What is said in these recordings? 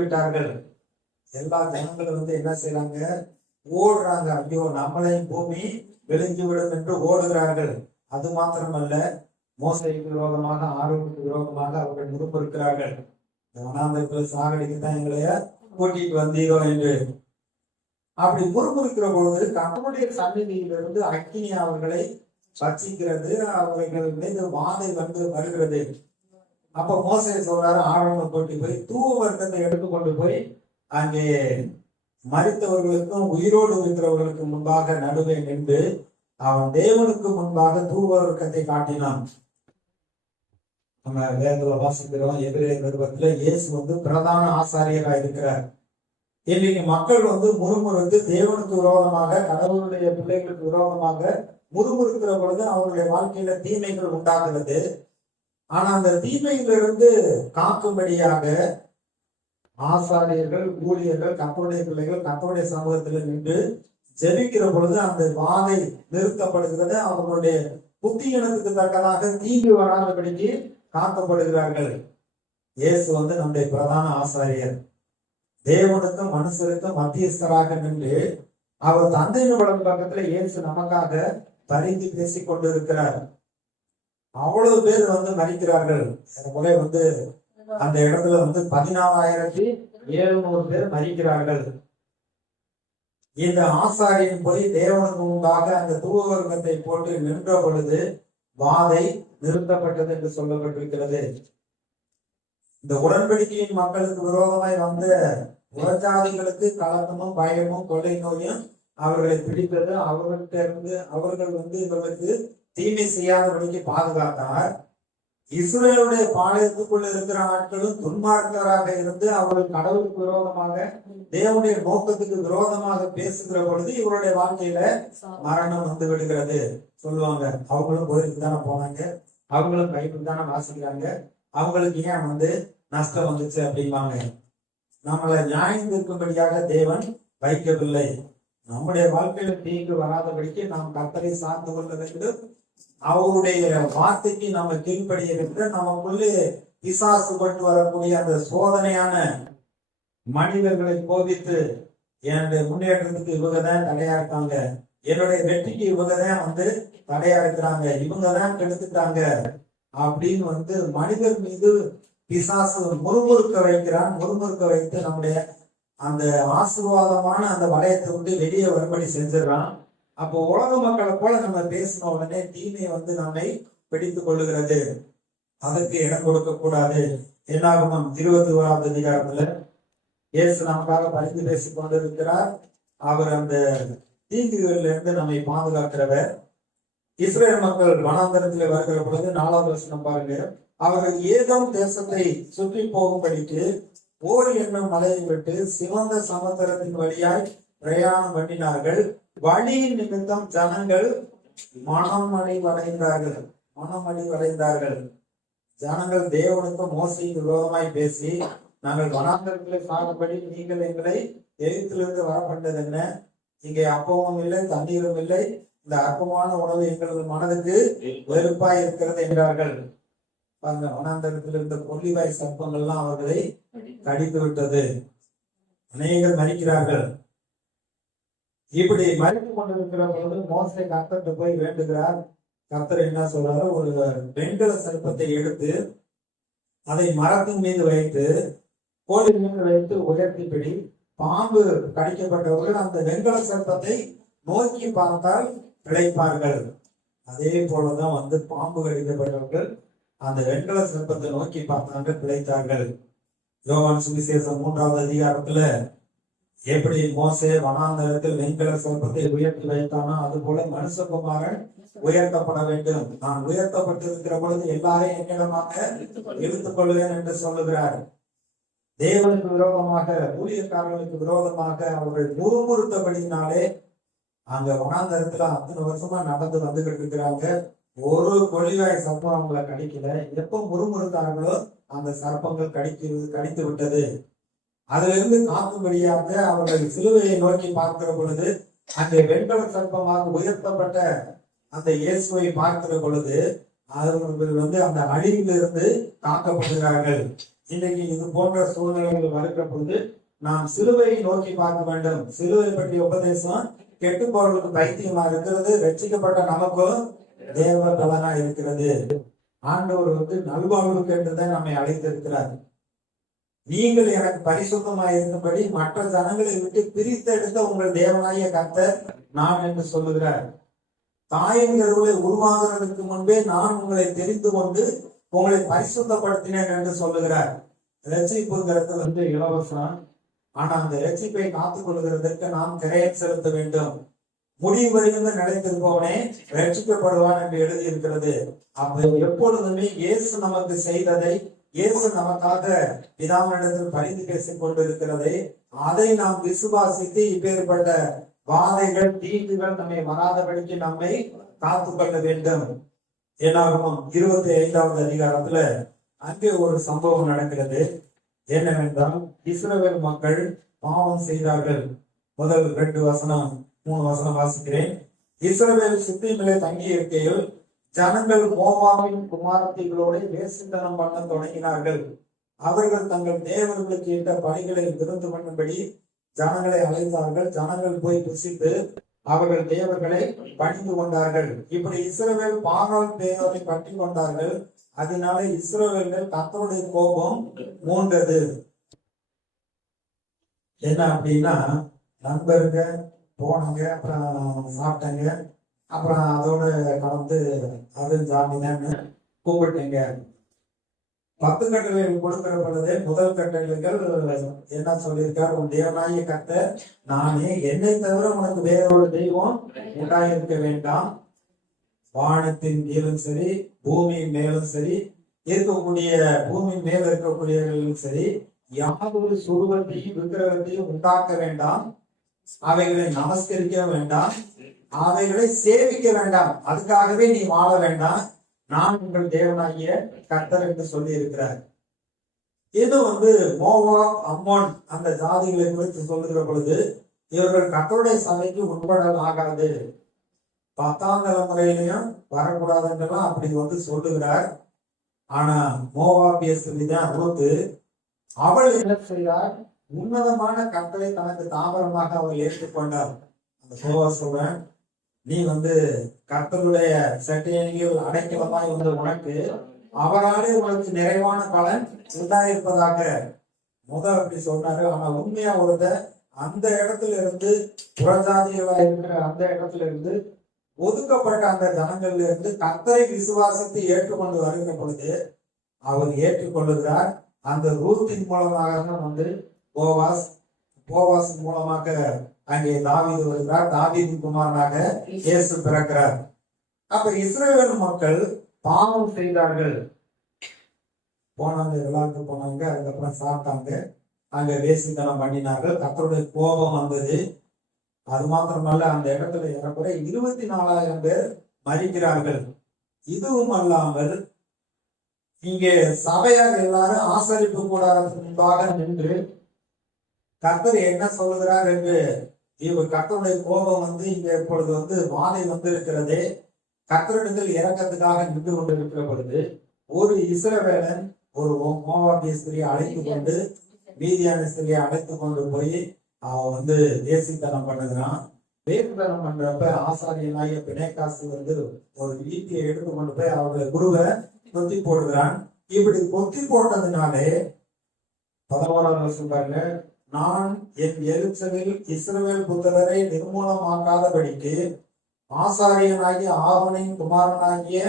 விட்டார்கள். எல்லா ஜனங்களும் என்ன செய்யறாங்க, ஓடுறாங்க. ஐயோ நம்மளையும் பூமி விழுங்கி விடும் என்று ஓடுகிறார்கள். அது மாத்திரமல்ல, மோசைக்கு விரோதமாக, ஆரோனுக்கு விரோதமாக அவர்கள் முறுமுறுக்கிறார்கள். வனாந்தரத்தில் சாகடிக்கு தான் எங்களைய கூட்டிட்டு வந்தீரோ என்று. அப்படி முறுமுறுக்கிற பொழுது கர்த்தருடைய சந்நிதியிலிருந்து அக்கினி அவர்களை பட்சிக்கிறது. அவர்கள் மீது வாதை வருகிறது. அப்ப மோசே சொல்றாரு, ஆரோனை கூட்டி போய் தூவ வர்க்கத்தை எடுத்துக்கொண்டு போய் அங்கே மரித்தவர்களுக்கும் உயிரோடு இருக்கிறவர்களுக்கு முன்பாக நடுவே நின்று அவன் தேவனுக்கு முன்பாக தூவ வர்க்கத்தை காட்டினான். நம்ம வேதத்துல வாசிக்கிறோம், எபிரேயர் நிருபத்துல இயேசு பிரதான ஆசாரியராக இருக்கிறார். இன்னைக்கு மக்கள் முறுமுறுத்து தேவனுக்கு விரோதமாக, கடவுளுடைய பிள்ளைகளுக்கு விரோதமாக முறுமுறுக்கிற பொழுது அவருடைய வாழ்க்கையில தீமைகள் உண்டாகிறது. ஆனா அந்த தீமையிலிருந்து காக்கும்படியாக ஆசாரியர்கள், ஊழியர்கள், கர்த்தருடைய பிள்ளைகள் கர்த்தருடைய சமூகத்தில் நின்று ஜெபிக்கிற பொழுது அந்த வாதை நிறுத்தப்படுகிறது. அவர்களுடைய புத்தியினத்துக்கு தக்கதாக தீங்கு வராதபடிக்கு காக்கப்படுகிறார்கள். இயேசு நம்முடைய பிரதான ஆசாரியர். தேவனுக்கும் மனுஷருக்கும் மத்தியஸ்தராக நின்று அவர் தந்தையின் வலது பக்கத்துல இயேசு நமக்காக பரிந்து பேசிக் கொண்டிருக்கிறார். அவ்வளவு பேர் மறிக்கிறார்கள். முறை அந்த இடத்துல 14,700 பேர் மறிக்கிறார்கள். இந்த ஆசாரியன் போய் தேவனுக்கு முன்பாக அந்த தூவர்க்கத்தை போட்டு நின்ற பொழுது வாதை நிறுத்தப்பட்டது என்று சொல்லப்பட்டிருக்கிறது. இந்த உடன்படிக்கையின் மக்களுக்கு விரோதமாய் வந்த புறஜாதிகளுக்கு கலக்கமும் பயமும் கொள்ளை நோயும் அவர்களை பிடித்தது. அவர்கள்ட்ட இருந்து அவர்கள் இவர்களுக்கு தீமை செய்யாதபடிக்கு பாதுகாத்தார். இஸ்ரேலுடைய பாளையத்துக்குள்ள இருக்கிற ஆட்களும் துன்மார்க்கராக இருந்து அவர்கள் கடவுளுக்கு விரோதமாக, தேவனுடைய நோக்கத்துக்கு விரோதமாக பேசுகிற பொழுது இவருடைய வாழ்க்கையில மரணம் விடுகிறது சொல்லுவாங்க. அவங்களும் கோயிலுக்கு தானே போனாங்க, அவங்களும் பைபிள் தானே வாசிக்கிறாங்க, அவங்களுக்கு ஏன் நஷ்டம் வந்துச்சு அப்படிம்பாங்க. நம்மளை நியாயம் தீர்க்கும்படியாக தேவன் வைக்கவில்லை. நம்முடைய வாழ்க்கையில தீங்கு வராதபடிக்கு நாம் கர்த்தரை சார்ந்து கொள்ள வேண்டும். அவருடைய வார்த்தைக்கு நம்ம கீழ்ப்படிய வேண்டும். நமக்குள்ளே பிசாசு கொண்டு வரக்கூடிய அந்த சோதனையான மனிதர்களை போதித்து என்னுடைய முன்னேற்றத்துக்கு இவங்கதான் தடையா இருக்காங்க, என்னுடைய வெற்றிக்கு இவங்கதான் தடையா இருக்கிறாங்க, இவங்கதான் கெடுத்துட்டாங்க அப்படின்னு மனிதர் மீது பிசாசு முறுமுறுக்க வைக்கிறான். முறுமுறுக்க வைத்து நம்முடைய அந்த ஆசீர்வாதமான அந்த வளையத்தை வெளியே வரும்படி செஞ்சிடறான். அப்போ உலக மக்களை போல நம்ம பேசின உடனே தீமை நம்மை பிடித்துக் கொள்ளுகிறது. அதற்கு இடம் கொடுக்க கூடாது. என்னாகமம் 21வது அதிகாரத்துல இயேசு நமக்காக பரிந்து பேசிக் கொண்டிருக்கிறார். அவர் அந்த தீங்குகளில் இருந்து நம்மை பாதுகாக்கிறவர். இஸ்ரேல் மக்கள் வனாந்தரத்தில் வருகிற பொழுது 4வது வசனம் பாருங்க. அவர்கள் ஏதோம் தேசத்தை சுற்றி போகும்படிக்கு ஓர் என்னும் மலையை விட்டு சிவந்த சமுத்திரத்தின் வழியாய் பிரயாணம் பண்ணினார்கள். வழியின் நிமித்தம் ஜனங்கள் மனமடிவடைந்தார்கள். ஜனங்கள் தேவனுக்கும் மோசைக்கு விரோதமாய் பேசி, நாங்கள் வனாந்தரத்திலே சாகும்படி நீங்கள் எங்களை எகிப்திலிருந்து வரப்பட்டது என்ன? இங்கே அப்பமும் இல்லை, தண்ணீரும் இல்லை, இந்த அற்பமான உணவு எங்களது மனதுக்கு வெறுப்பாய் இருக்கிறது என்றார்கள். பாருங்க, வனாந்தரத்தில் இருந்த கொல்லிவாய் சர்ப்பங்கள்லாம் அவர்களை கடித்து விட்டது. அநேகர் மறிக்கிறார்கள். இப்படி மறித்து கொண்டிருக்கிற பொழுது மோசே கர்த்தர்கிட்ட போய் வேண்டுகிறார். கர்த்தர் என்ன சொல்றாரு, ஒரு வெண்கல சர்ப்பத்தை எடுத்து அதை மரத்தின் மீது வைத்து, கோழி மீது வைத்து உயர்த்தி பிடி. பாம்பு கடிக்கப்பட்டவர்கள் அந்த வெண்கல சர்ப்பத்தை நோக்கி பார்த்தால் பிழைப்பார்கள். அதே போலதான் பாம்பு கடிக்கப்பட்டவர்கள் அந்த வெண்கல சர்ப்பத்தை நோக்கி பார்த்தாங்க, பிழைத்தார்கள். யோவான் சுவிசேஷம் 3வது அதிகாரத்துல எப்படி மோசே வனாந்தரத்தில் வெண்கல சர்ப்பத்தை உயர்த்தி வைத்தானோ அது போல மனுஷகுமாரன் உயர்த்தப்பட வேண்டும். நான் உயர்த்தப்பட்டிருக்கிற பொழுது எல்லாரையும் என்னிடமாக இழுத்துக் கொள்வேன் என்று சொல்லுகிறார். தேவனுக்கு விரோதமாக, ஊழியக்காரர்களுக்கு விரோதமாக அவர்கள் முறுமுறுத்தபடினாலே அங்க வனாந்தரத்துல அத்தனை வருஷமா நடந்து வந்துகிட்டு இருக்கிறாங்க. ஒரு கொள்ளிவாய் சர்ப்பம் அவங்களை கடிக்கல. எப்ப முறுமுறுத்தார்களோ அந்த சர்ப்பங்கள் கடித்து விட்டது. அதிலிருந்து காக்கும்படியாக அவர்கள் சிலுவையை நோக்கி பார்க்கிற பொழுது அந்த வெண்கல சர்ப்பமாக உயர்த்தப்பட்ட அந்த இயேசுவை பார்க்கிற பொழுது அவர்கள் அந்த அழிவிலிருந்து காக்கப்படுகிறார்கள். இன்றைக்கு இது போன்ற சூழ்நிலைகள் வருகிற பொழுது நாம் சிலுவையை நோக்கி பார்க்க வேண்டும். சிலுவை பற்றிய உபதேசம் கெட்டு போறவர்களுக்கு பைத்தியமா இருக்கிறது, ரட்சிக்கப்பட்ட நமக்கும் தேவ பலனா இருக்கிறது. ஆண்டவர் நல்வாழ்வுக்கு என்றுதான் நம்மை அழைத்திருக்கிறார். நீங்கள் எனக்கு பரிசுத்தமா இருக்கும்படி மற்ற ஜனங்களை விட்டு பிரித்தெடுத்த உங்கள் தேவனாய கர்த்தர் நான் என்று சொல்லுகிறார். தாயின் கருவிலை உருவாகிறதுக்கு முன்பே நான் உங்களை தெரிந்து கொண்டு உங்களை பரிசுத்தப்படுத்தினேன் என்று சொல்லுகிறார். ரட்சிப்புங்கிறது இலவசம். ஆனா அந்த ரட்சிப்பை காத்துக் கொள்கிறதற்கு நாம் கிரயம் செலுத்த வேண்டும். முடிவு வரையிலிருந்து நிலைத்திருப்பவனே ரட்சிக்கப்படுவான் என்று எழுதியிருக்கிறது. அப்ப எப்பொழுதுமே இயேசு நமக்கு செய்ததை, இயேசு நமக்காக பிதாவினிடத்தில் பரிந்து பேசிக் கொண்டிருக்கிறதை, அதை நாம் விசுவாசித்து இப்பேற்பட்ட வாதைகள் தீங்குகள் நம்மை வராதபடிக்கு நம்மை காத்துக் கொள்ள வேண்டும். என்னாகும் 25வது அதிகாரத்துல அங்கே ஒரு சம்பவம் நடக்கிறது. என்னவென்றால் இஸ்ரவேல் மக்கள் பாவம் செய்தார்கள். முதல் 2 வசனம் 3 வசனம் வாசிக்கிறேன். இஸ்ரவேல் சித்தீமிலே தங்கி இருக்கையில் ஜனங்கள் மோவாபின் குமாரத்திகளோடு வேசித்தனம் பண்ண தொடங்கினார்கள். அவர்கள் தங்கள் தேவர்களுக்கு இட்ட பணிகளை விருந்து பண்ணும்படி ஜனங்களை அழைத்தார்கள். ஜனங்கள் போய் புசித்து அவர்கள் தேவர்களை பணிந்து கொண்டார்கள். இப்படி இஸ்ரவேல் பாகால் பேயோரை பற்றி கொண்டார்கள். அதனால இஸ்ரவேல்கள் கர்த்தருடைய கோபம் மூண்டது. என்ன அப்படின்னா, நண்பருங்க போனாங்க, அப்புறம் சாப்பிட்டாங்க, அப்புறம் அதோட கலந்து அது சாமிதான்னு கூப்பிட்டீங்க. 10 கட்டளைகள் கொடுக்கிற பொழுதே முதல் கட்டளைகள் என்ன சொல்லியிருக்கார்? உன் தேவனாகிய கர்த்தர் நானே, என்னை தவிர உனக்கு வேற ஒரு தெய்வம் உண்டாயிருக்க வேண்டாம். வானத்தின் கீழும் சரி, பூமியின் மேலும் சரி, இருக்கக்கூடிய பூமியின் மேல இருக்கக்கூடியவர்களும் சரி, யாதொரு சுருவத்தையும் விக்கிரகத்தையும் உண்டாக்க வேண்டாம். அவைகளை நமஸ்கரிக்க வேண்டாம், அவைகளை சேவிக்க வேண்டாம். அதுக்காகவே நீ வாழ வேண்டாம். நான் உங்கள் தேவனாகிய கர்த்தர் என்று சொல்லி இருக்கிறார். இது மோவாப், அம்மோன் அந்த ஜாதிகளை குறித்து சொல்லுகிற பொழுது, இவர்கள் கர்த்தருடைய சபைக்கு உட்படல் ஆகாது, 10ஆம் தலைமுறையிலையும் வரக்கூடாதுன்றெல்லாம் அப்படி சொல்லுகிறார். ஆனா மோவாபிய ஸ்திரீதான் ரூத்து. அவள் என்ன செய்தார்? உன்னதமான கர்த்தரை தனக்கு தாவரமாக அவள் ஏற்றுக்கொண்டார். அந்த சொல்றேன், நீ கர்த்தருடைய சட்டையணிகள் அடைக்கலமாய் உனக்கு அவராலே உனக்கு நிறைவான பலன் உண்டாயிருப்பதாக முதல் அப்படி சொன்னாரு. ஆனா உண்மையா அந்த இடத்துல இருந்து புறஜாதிகளா இருக்கிற அந்த இடத்துல இருந்து ஒதுக்கப்பட்ட அந்த ஜனங்கள்ல இருந்து கர்த்தரை விசுவாசித்து ஏற்றுக்கொண்டு வருகிற பொழுது அவர் ஏற்றுக்கொள்ளுகிறார். அந்த ரூத்தின் மூலமாக தான் போவாஸ் மூலமாக அங்கே தாவீது வருகிறார். தாவீதின் குமாரனாக இயேசு பிறக்கிறார். அப்ப இஸ்ரவேல் மக்கள் பாவம் செய்தார்கள். போனாங்க, எல்லாருக்கும் போனாங்க, அதுக்கப்புறம் சாப்பிட்டாங்க, அங்க வேசித்தனம் பண்ணினார்கள். கர்த்தருடைய கோபம் வந்தது. அது மாத்திரமல்ல, அந்த இடத்துல ஏறக்குறைய 24,000 பேர் மரிக்கிறார்கள். இதுவும் அல்லாமல் இங்கே சபையாக எல்லாரும் ஆசரிப்பு கூடாரத்துக்கு முன்பாக நின்று கர்த்தர் என்ன சொல்லுகிறார் என்று கர்த்தருடைய கோபம் இங்க இப்பொழுது வாதை இருக்கிறதே. கர்த்தரிடத்தில் இறக்கத்துக்காக நின்று கொண்டிருக்கிற பொழுது ஒரு இஸ்ரவேலன் ஒரு மோவாபிய ஸ்திரியை அழைத்து கொண்டு, மீதியான ஸ்திரியை அழைத்து கொண்டு போய் அவன் தேசித்தனம் பண்ணுகிறான். வேசித்தனம் பண்றப்ப ஆசாரியனாகிய பிணைக்காசு ஒரு ஈட்டியை எடுத்து கொண்டு போய் அவருடைய குருவை கொத்தி போடுகிறான். இப்படி கொத்தி போட்டதுனாலே 11ஆம் வருஷம் பாருங்க, நான் என் எருசலேமில் இஸ்ரவேல் புத்திரரை நிர்மூலமாக்காதபடிக்கு ஆசாரியனாகிய ஆரோனின் குமாரனாகிய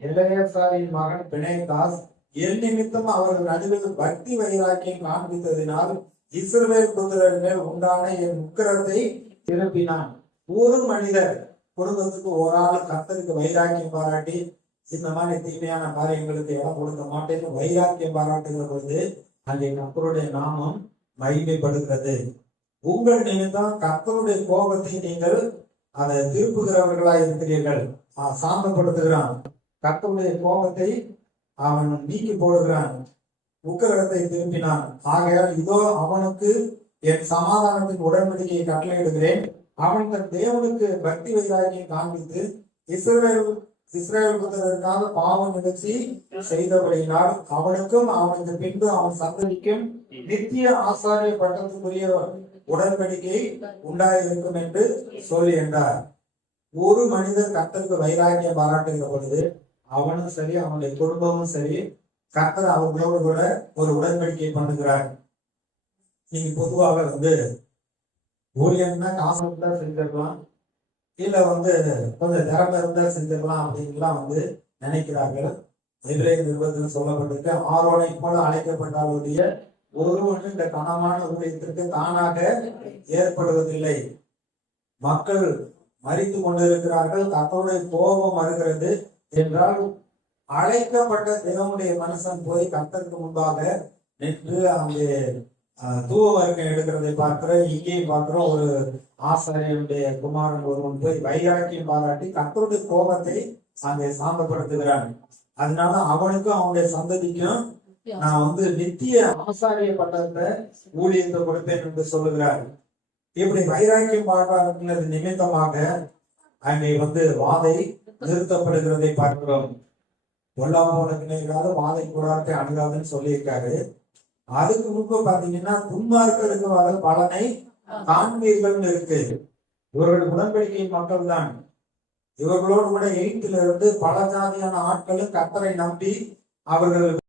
எலெயாசாரின் மகன் பிணைகாஸ் என் நிமித்தம் அவர்கள் நடுவில் பக்தி வைராக்கியம் காண்பித்ததினால் இஸ்ரவேல் புத்திரர் மேல் உண்டான என் உக்கிரத்தை திருப்பினான். ஒரு மனிதர் குடும்பத்துக்கு ஒரு ஆள் கர்த்தருக்கு வைராக்கியம் பாராட்டி இந்த மாதிரி தீமையான காரியங்களுக்கு இடம் கொடுக்க மாட்டேன்னு வைராக்கியம் பாராட்டுகிற பொழுது அங்கே கர்த்தருடைய நாமம் மகிமைப்படுகிறது. உங்கள் நிமித்தம் கர்த்தருடைய கோபத்தை நீங்கள் அதை திருப்புகிறவர்களாய் இருக்கிறீர்கள். சாந்தப்படுத்துகிறான். கர்த்தருடைய கோபத்தை அவன் நீக்கி போடுகிறான், உக்கிரகத்தை திருப்பினான். ஆகையால் இதோ அவனுக்கு என் சமாதானத்தின் உடன்படிக்கையை கட்டளையிடுகிறேன். அவன் தன் தேவனுக்கு பக்தி வைராக்கியம் காண்பித்து இஸ்ரவேல் இஸ்ரவேல் புத்திரருக்காக பாவம் நிகழ்ச்சி செய்தபடியினால் அவனுக்கும் அவனுக்கு பின்பு அவன் சந்ததிக்கும் நித்திய ஆசாரிய பட்டத்துக்குரிய உடன்படிக்கை உண்டாயிருக்கும் என்று சொல்லி என்றார். ஒரு மனிதர் கர்த்தருக்கு வைராக்கியம் பாராட்டுகிற பொழுது அவனும் சரி அவனுடைய குடும்பமும் சரி கர்த்தர் அவர்களோடு கூட ஒரு உடன்படிக்கை பண்ணுகிறார். நீங்க பொதுவாக ஊழியம்னா காசு இருந்தா செஞ்சிடலாம், இல்ல கொஞ்சம் திறமை இருந்தா செஞ்சிடலாம் அப்படின்லாம் நினைக்கிறார்கள். எபிரேயர் நிருபத்தில் சொல்லப்பட்டிருக்கு, ஆரோனை போல அழைக்கப்பட்டாலுடைய ஒருவன் இந்த கனமான ஊழியத்திற்கு தானாக ஏற்படுவதில்லை. மக்கள் மறித்து கொண்டிருக்கிறார்கள், கர்த்தருடைய கோபம் வருகிறது என்றால் அழைக்கப்பட்ட தேவனுடைய மனுஷன் போய் கர்த்தருக்கு முன்பாக நின்று அங்கே தூவ வர்க்கம் எடுக்கிறதை பார்க்கிறோம். இங்கேயும் பார்க்கிறோம், ஒரு ஆசாரியனுடைய குமாரன் ஒருவன் போய் வைராக்கியம் பாராட்டி கர்த்தருடைய கோபத்தை அங்கே சாந்தப்படுத்துகிறான். அதனால அவனுக்கும் அவனுடைய சந்ததிக்கும் நான் நித்திய ஆசாரிய பட்டத்தை ஊழியத்தை கொடுப்பேன் என்று சொல்லுகிறார். இப்படி வைராக்கியம் பாராட்டுகிறது நிமித்தமாக அங்கே வாதை நிறுத்தப்படுகிறதை பார்க்கிறோம். பொல்லாமோனக்காக வாதை கூடாரத்தை அணுகாதுன்னு சொல்லியிருக்காரு. அதுக்கு முன்பு பாத்தீங்கன்னா துன்மார்க்கருக்கு வர பலனை காண்பீர்கள் இருக்கு. இவர்கள் உடன்படிக்கை மக்கள் தான். இவர்களோடு கூட எகிப்திலிருந்து பல ஜாதியான ஆட்களும் கர்த்தரை நம்பி அவர்கள்